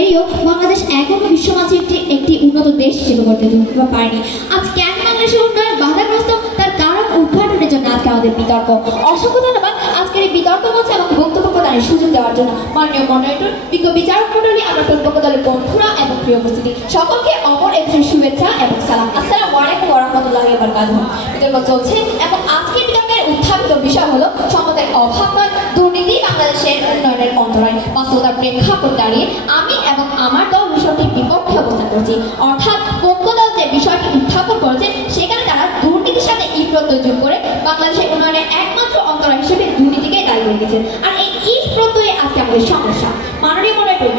বেরিয়েও বাংলাদেশ এখনো বিশ্বমাঝে একটি উন্নত দেশ হিসেবে গড়ে তুলতে পারেনি। আজ কেন বাংলাদেশের উন্নয়ন বাধাগ্রস্ত তার কারণ উদ্ঘাটনের জন্য আজকে আমাদের বিতর্ক। অসংখ্য ধন্যবাদ আজকের এই বিতর্ক মঞ্চে এবং বক্তব্য প্রদানের সুযোগ দেওয়ার জন্য মাননীয় মডারেটর, বিজ্ঞ বিচারক মণ্ডলী, আমার প্রতিপক্ষ দলের বন্ধুরা এবং প্রিয় উপস্থিতি সকলকে অমর একুশের শুভেচ্ছা এবং সালাম। আসসালামু আলাইকুম ওয়া রাহমাতুল্লাহি ওয়া বারাকাতুহু। বিতর্ক চলছে এবং আজকের বিতর্কের উত্থাপিত বিষয় হলো সম্পদের অভাব নয়, দুর্নীতি বাংলাদেশের উন্নয়নের অন্তরায়। বাস্তবতার প্রেক্ষাপট দাঁড়িয়ে আমি এবং আমার দল বিষয়টির বিপক্ষে অবস্থান করছি। অর্থাৎ পক্ষ দল যে বিষয়টি উত্থাপন করেছে সেখানে তারা দুর্নীতির সাথে ইট প্রত্যয় যোগ করে বাংলাদেশের উন্নয়নের একমাত্র অন্তরায় হিসেবে দুর্নীতিকেই দায়ী করে গেছে। আর এই ইট প্রত্যয়ে আজকে আমাদের সমস্যা। মাননীয় মডারেটর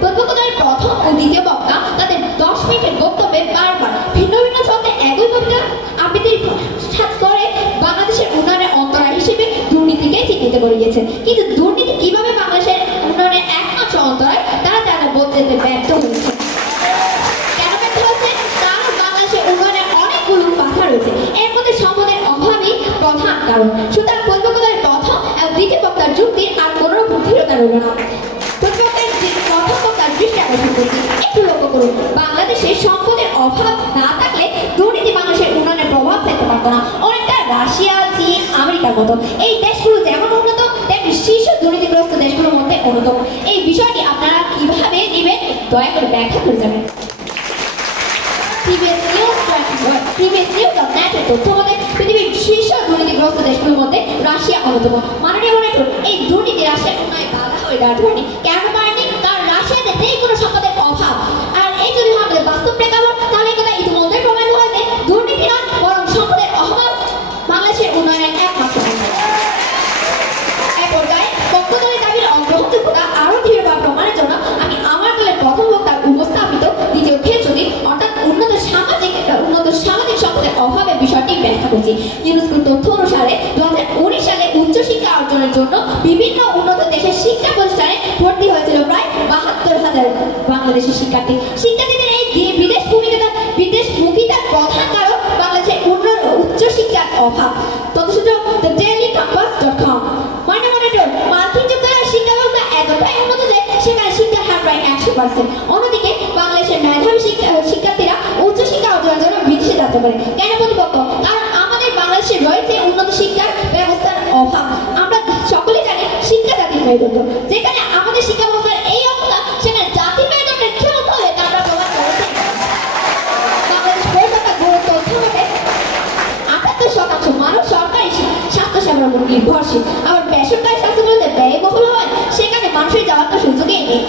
প্রতিপক্ষ দলের প্রথম ও দ্বিতীয় বক্তা তাদের 10 মিনিটের বক্তব্যে বারবার ভিন্ন ভিন্ন ছন্দে একই কবিতা আবৃত্তির করে বাংলাদেশের উন্নয়নের অন্তরায় হিসেবে দুর্নীতিকেই চিহ্নিত করে গিয়েছে। কিন্তু দুর্নীতি কিভাবে বাংলাদেশের উন্নয়নের একমাত্র অন্তরায় তারা বলতে ব্যর্থ হয়েছে। কেন ব্যর্থ হয়েছে? কারণ বাংলাদেশের উন্নয়নের অনেকগুলো বাধা রয়েছে, এর মধ্যে সম্পদের অভাবই প্রধান কারণ। সুতরাং প্রতিপক্ষ দলের প্রথম এবং দ্বিতীয় বক্তার যুক্তির আর কোনো গভীরতা রইল না। প্রতিপক্ষের প্রথম বক্তার দৃষ্টি আকর্ষণ করছি, একটু লক্ষ্য করুন। বাংলাদেশের সম্পদের অভাব না থাকলে দুর্নীতি বাংলাদেশের উন্নয়নের প্রভাব ফেলতে পারত না। অনেকটা রাশিয়া, চীন, আমেরিকার মতো এই দেশগুলো যেমন উন্নত তেমনি শীর্ষ দুর্নীতিগ্রস্ত দেশগুলোর মধ্যে অন্যতম। এই বিষয়টি আপনারা কিভাবে নেবেন দয়া করে ব্যাখ্যা করে যাবেন। তথ্য মতে পৃথিবীর শীর্ষ দুর্নীতিগ্রস্ত দেশগুলোর মধ্যে রাশিয়া অন্যতম। মাননীয় মডারেটর, এই দুর্নীতি রাশিয়ার উন্নয়নে বাধা হয়ে দাঁড়াতে পারেনি। কেন পারেনি? কারণ রাশিয়াতে নেই কোনো সম্পদের অভাব। আর এই যদি আমাদের বাস্তব প্রেক্ষাপট, তাহলে এটা ইতিমধ্যে প্রমাণিত হয় যে দুর্নীতি নয় বরং সম্পদের অভাব বাংলাদেশের উন্নয়নের একমাত্র। এক পর্যায়ে পক্ষ দলের দাবির অগ্রহণযোগ্যতা আরও দৃঢ় বা প্রমাণের জন্য আমি আমার দলের প্রথম বক্তার উপস্থাপিত দ্বিতীয় ক্ষেত্রটি অর্থাৎ উন্নত সামাজিক সম্পদের অভাবের বিষয়টি ব্যাখ্যা করছি। ইউনেস্কোর তথ্য অনুসারে 2019 সালে উচ্চশিক্ষা অর্জনের জন্য বিভিন্ন উন্নত দেশের শিক্ষা প্রতিষ্ঠানে ভর্তি হয়েছিল প্রায় 72,000 বাংলাদেশের শিক্ষার্থী। শিক্ষার্থীদের এই বিদেশমুখিতার প্রধান কারণ বাংলাদেশের উচ্চশিক্ষার অভাব। তথ্যসূত্র dailycompass.com। মার্কিন যুক্তরাষ্ট্রের শিক্ষা ব্যবস্থা এতটাই উন্নত যে সেখানে শিক্ষার হার প্রায় 100%। অন্যদিকে বাংলাদেশের মেধাবী শিক্ষার্থীরা উচ্চশিক্ষা অর্জনের জন্য বিদেশে যেতে পারে। কেন প্রতিপক্ষ? কারণ আমাদের বাংলাদেশে রয়েছে উন্নত শিক্ষার ব্যবস্থার অভাব। আমরা সকলে জানি শিক্ষা জাতির মেরুদণ্ড। যেখানে আমাদের শিক্ষা ব্যবস্থার এই অবস্থা, সেখানে জাতির মেরুদণ্ডের কি হতে হবে তা আমরা প্রমাণ করেছি। বাংলাদেশ পরিসংখ্যান ব্যুরোর তথ্য মতে 78% মানুষ সরকারি স্বাস্থ্যসেবার উপর নির্ভরশীল। আবার বেসরকারি স্বাস্থ্যগুলোতে ব্যয়বহুল হয়, সেখানে মানুষের যাওয়ার তো সুযোগই নেই।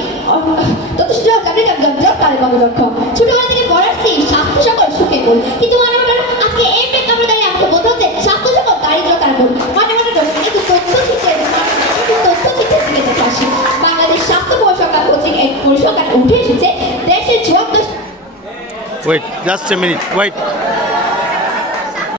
ছোটবেলা থেকে পড়াচ্ছি স্বাস্থ্য সকল সুখে বল, কিন্তু আজকে এই প্রেক্ষাপটে দাঁড়িয়ে আমাকে বলতে হচ্ছে স্বাস্থ্য সকল দারিদ্র কারণ। একটু তথ্য শিখতে আসি। বাংলাদেশ স্বাস্থ্য পরিসংখ্যান উঠে এসেছে দেশের 74। Wait, just a minute. Wait.